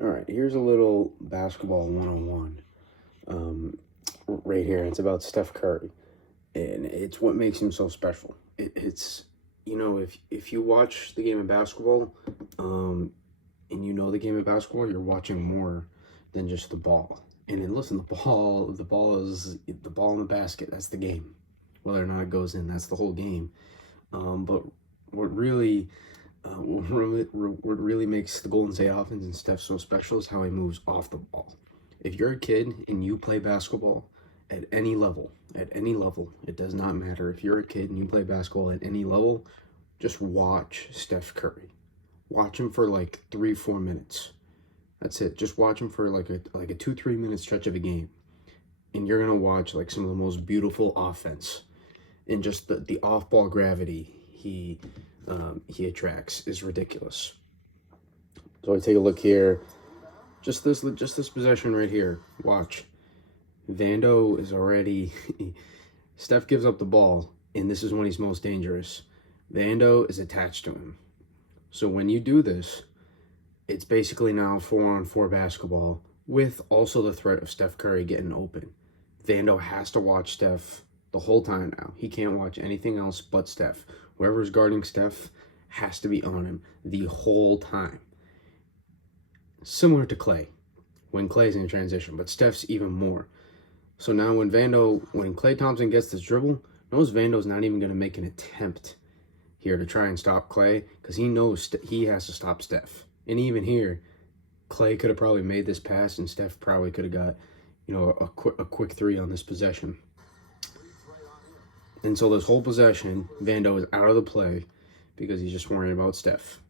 All right, here's a little basketball 101 right here. It's about Steph Curry, and it's what makes him so special. It's, if you watch the game of basketball, and you know the game of basketball, you're watching more than just the ball. And then listen, the ball is the ball in the basket. That's the game. Whether or not it goes in, that's the whole game. But what really what really makes the Golden State offense and Steph so special is how he moves off the ball. If you're a kid and you play basketball at any level, it does not matter. If you're a kid and you play basketball at any level, just watch Steph Curry. Watch him for like 3-4 minutes. That's it. Just watch him for like a 2-3 minute stretch of a game, and you're gonna watch like some of the most beautiful offense, and just the off ball gravity he attracts is ridiculous. So I take a look here. Just this possession right here. Watch. Vando is already Steph gives up the ball, and this is when he's most dangerous. Vando is attached to him. So when you do this, it's basically now 4-on-4 basketball with also the threat of Steph Curry getting open. Vando has to watch Steph the whole time now. He can't watch anything else but Steph. Whoever's guarding Steph has to be on him the whole time. Similar to Clay, when Clay's in transition, but Steph's even more. So now when Klay Thompson gets this dribble, knows Vando's not even going to make an attempt here to try and stop Clay, because he knows he has to stop Steph. And even here, Clay could have probably made this pass, and Steph probably could have got, a quick three on this possession. And so this whole possession, Vando is out of the play because he's just worrying about Steph.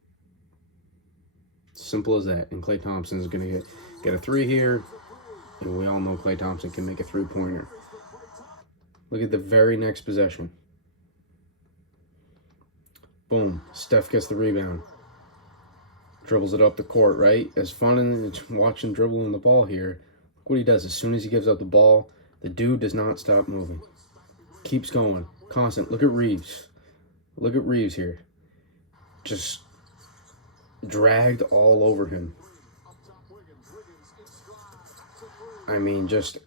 Simple as that. And Klay Thompson is going to get a three here, and we all know Klay Thompson can make a three-pointer. Look at the very next possession. Boom. Steph gets the rebound. Dribbles it up the court, right? As fun as watching dribbling the ball here, look what he does. As soon as he gives up the ball, the dude does not stop moving. Keeps going. Constant. Look at Reeves. Look at Reeves here. Just dragged all over him. I mean, just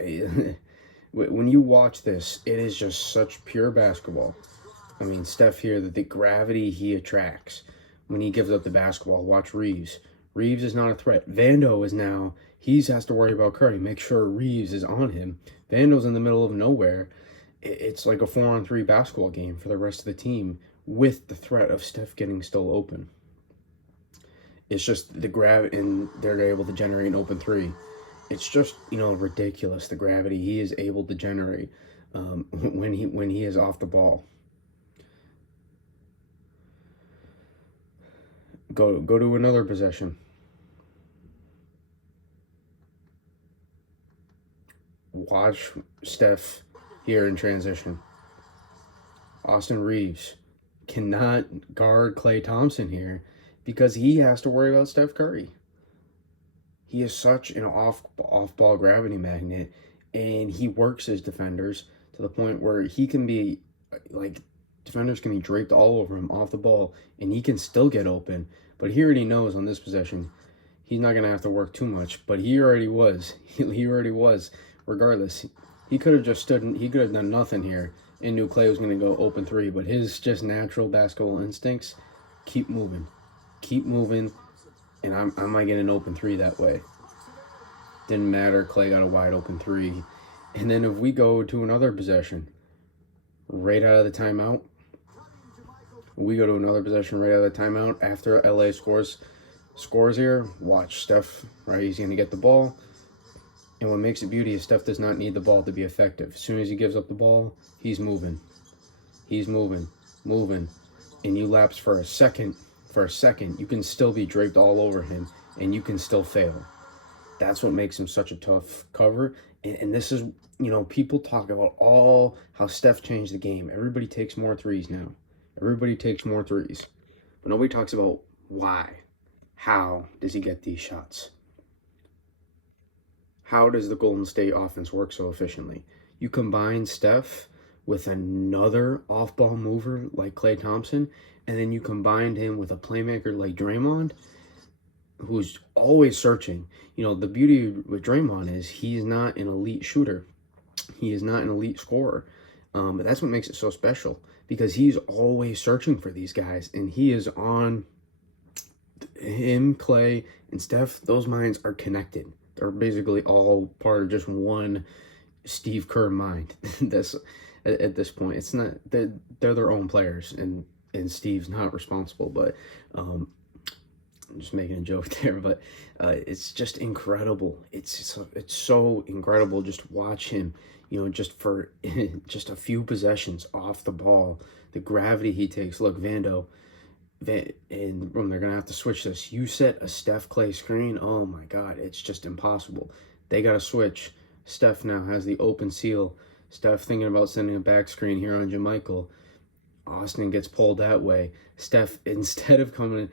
when you watch this, it is just such pure basketball. I mean, Steph here, the gravity he attracts when he gives up the basketball. Watch Reeves. Reeves is not a threat. Vando is now, he has to worry about Curry. Make sure Reeves is on him. Vando's in the middle of nowhere. It's like a 4-on-3 basketball game for the rest of the team with the threat of Steph getting still open. It's just the gravity, and they're able to generate an open three. It's just, ridiculous, the gravity he is able to generate when he is off the ball. Go to another possession. Watch Steph here in transition. Austin Reeves cannot guard Klay Thompson here because he has to worry about Steph Curry. He is such an off-ball gravity magnet, and he works his defenders to the point where he can be, defenders can be draped all over him off the ball, and he can still get open. But he already knows on this possession, he's not going to have to work too much, but he already was. He already was. Regardless, he could have just stood, he could have done nothing here and knew Clay was going to go open three, but his just natural basketball instincts, keep moving, and I might get an open three that way. Didn't matter, Clay got a wide open three. And then if we go to another possession, right out of the timeout, we go to another possession right out of the timeout after LA scores here. Watch Steph, right? He's going to get the ball. And what makes it beauty is Steph does not need the ball to be effective. As soon as he gives up the ball, he's moving. And you lapse for a second, you can still be draped all over him, and you can still fail. That's what makes him such a tough cover. And this is, people talk about how Steph changed the game. Everybody takes more threes now. But nobody talks about why. How does he get these shots? How does the Golden State offense work so efficiently? You combine Steph with another off-ball mover like Klay Thompson, and then you combined him with a playmaker like Draymond. who's always searching. You know, the beauty with Draymond is he's not an elite shooter. He is not an elite scorer. But that's what makes it so special because he's always searching for these guys, and he is on him, Clay, and Steph. Those minds are connected. They're basically all part of just one Steve Kerr mind. That's at this point. It's not they're their own players, and Steve's not responsible. But I'm just making a joke there, but it's just incredible. It's so incredible just to watch him. You know, just for just a few possessions off the ball, the gravity he takes. Look, and they're gonna have to switch this. You set a Steph Clay screen. Oh my God, it's just impossible. They gotta switch. Steph now has the open seal. Steph thinking about sending a back screen here on JaMychal. Austin gets pulled that way. Steph, instead of coming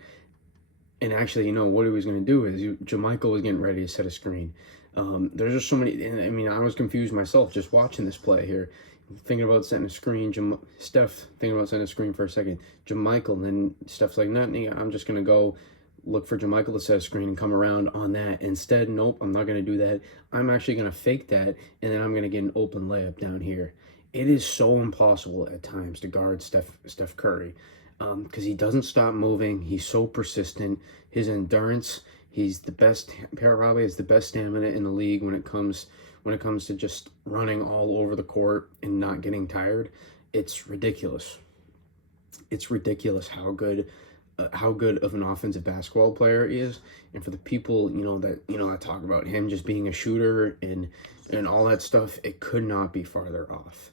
and actually, you know, what he was going to do is JaMychal was getting ready to set a screen. There's just so many, and I mean, I was confused myself just watching this play here. Thinking about setting a screen, Steph thinking about setting a screen for a second. JaMychal, and then Steph's like, nothing, I'm just going to go look for JaMychal to set a screen and come around on that. Instead, nope, I'm not going to do that. I'm actually going to fake that, and then I'm going to get an open layup down here. It is so impossible at times to guard Steph Curry because he doesn't stop moving. He's so persistent. His endurance, he's the best, probably has the best stamina in the league when it comes to just running all over the court and not getting tired. It's ridiculous. It's ridiculous how good of an offensive basketball player he is. And for the people, that talk about him just being a shooter and all that stuff, it could not be farther off.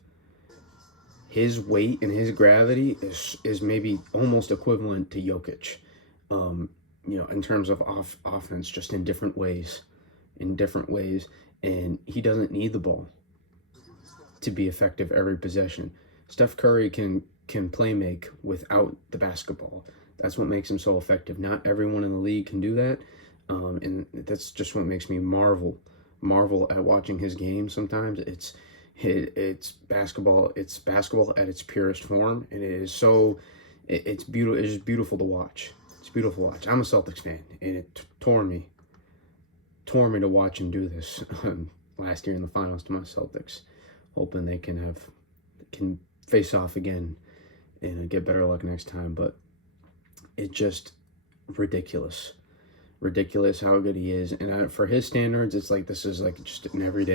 His weight and his gravity is maybe almost equivalent to Jokic, in terms of offense, just in different ways, and he doesn't need the ball to be effective every possession. Steph Curry can play make without the basketball. That's what makes him so effective. Not everyone in the league can do that, and that's just what makes me marvel at watching his game. Sometimes it's basketball. It's basketball at its purest form, and it's beautiful. It's just beautiful to watch. It's beautiful to watch. I'm a Celtics fan, and it tore me to watch him do this last year in the finals to my Celtics. Hoping they can face off again and get better luck next time. But it's just ridiculous how good he is, and for his standards, it's like this is like just an every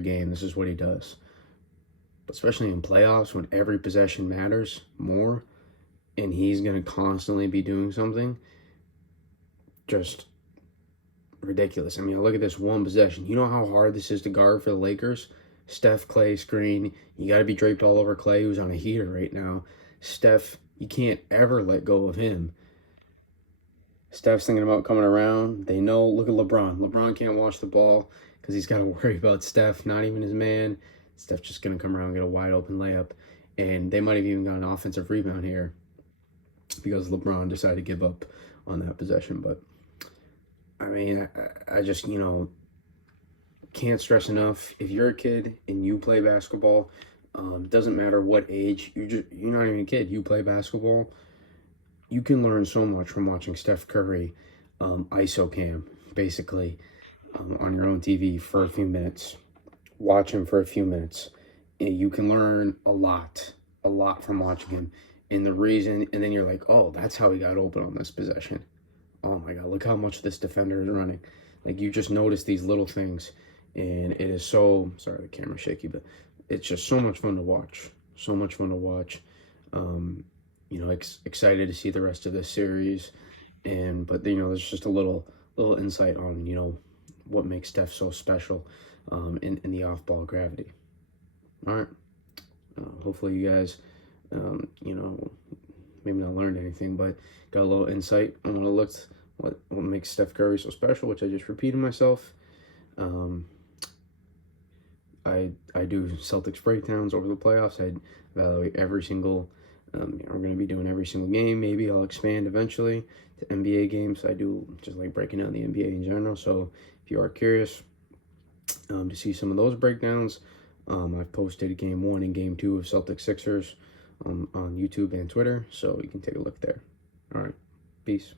game, this is what he does. But especially in playoffs when every possession matters more and he's going to constantly be doing something, just ridiculous. I mean, look at this one possession. You know how hard this is to guard for the Lakers? Steph, Clay screen. You got to be draped all over Clay, who's on a heater right now. Steph, you can't ever let go of him. Steph's thinking about coming around. They know, look at LeBron. LeBron can't watch the ball because he's got to worry about Steph, not even his man. Steph's just going to come around and get a wide open layup. And they might have even got an offensive rebound here because LeBron decided to give up on that possession. But, I mean, I just, can't stress enough. If you're a kid and you play basketball, doesn't matter what age, you're not even a kid, you play basketball, you can learn so much from watching Steph Curry ISO cam, basically, on your own TV for a few minutes. Watch him for a few minutes. And you can learn a lot from watching him. And then you're like, oh, that's how he got open on this possession. Oh my God, look how much this defender is running. Like, you just notice these little things. And it is so, sorry, the camera's shaky, but it's just so much fun to watch. So much fun to watch. Excited to see the rest of this series. But there's just a little insight on, what makes Steph so special in the off-ball gravity. All right. Hopefully you guys, maybe not learned anything, but got a little insight on what makes Steph Curry so special, which I just repeated myself. I do Celtics breakdowns over the playoffs. I evaluate every single, we're going to be doing every single game. Maybe I'll expand eventually to NBA games. I do just like breaking down the NBA in general. So if you are curious to see some of those breakdowns, I've posted game 1 and game 2 of Celtics Sixers on YouTube and Twitter. So you can take a look there. All right. Peace.